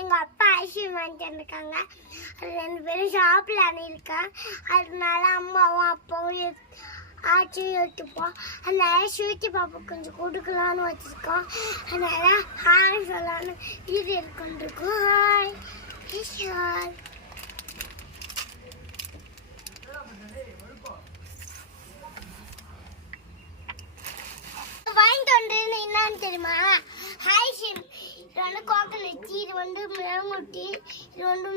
எங்கள் அப்பா ஐஸ்கிரீம் வாங்கிட்டு வந்திருக்காங்க. அது 2 பேரும் ஷாப்பில் அணியிருக்கேன். அதனால அம்மாவும் அப்பாவும் ஆச்சும் எடுத்துப்போம். அதனால ஸ்வீட்டி பாப்பா கொஞ்சம் கொடுக்கலான்னு வச்சுருக்கோம். அதனால ஹாய் சொல்லலான்னு இது கொண்டிருக்கோம். ஹாய் ஹாய் வாங்கிட்டு வந்தது என்னன்னு தெரியுமா? ஐஸ்கிரீம். இது வந்து கோகனட் டீ, இது வந்து மிளகு டீ, இது வந்து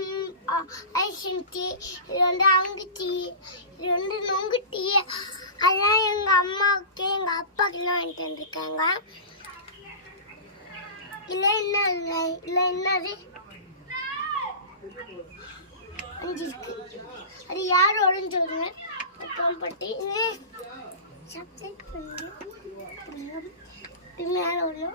ஐஸ்கிரீம் டீ, இது வந்து அங்கு டீ, இது வந்து நொங்கு டீ. அதெல்லாம் எங்கள் அம்மாவுக்கு எங்கள் அப்பாக்கெல்லாம் வாங்கிட்டு வந்திருக்காங்க. இல்லை என்னது அஞ்சு இருக்கு. அது யாரோடன்னு சொல்லுங்க. பட்டி சப்ஸ்கிரைப் பண்ணுங்க. மேலே ஒன்று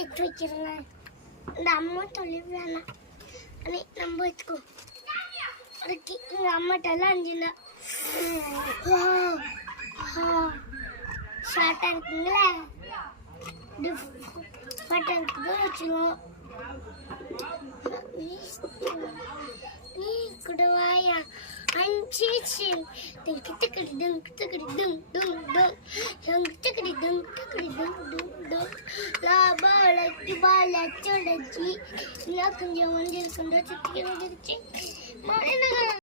எடுத்து வைக்கிறேங்க. இந்த அம்மா தொழில் வேணாம் நம்ம வச்சுக்கோ. அதுக்கு எங்கள் அம்மாட்டெல்லாம் அஞ்சுல ஷார்ட்டாக இருக்குங்களே, டிஃபார்ட்டாக இருக்குது வச்சுருவோம். நீ கூட வாயா அஞ்சு லாபா லட்சி கொஞ்சம் வந்து இருக்குண்டா சுற்றி வந்துருச்சு.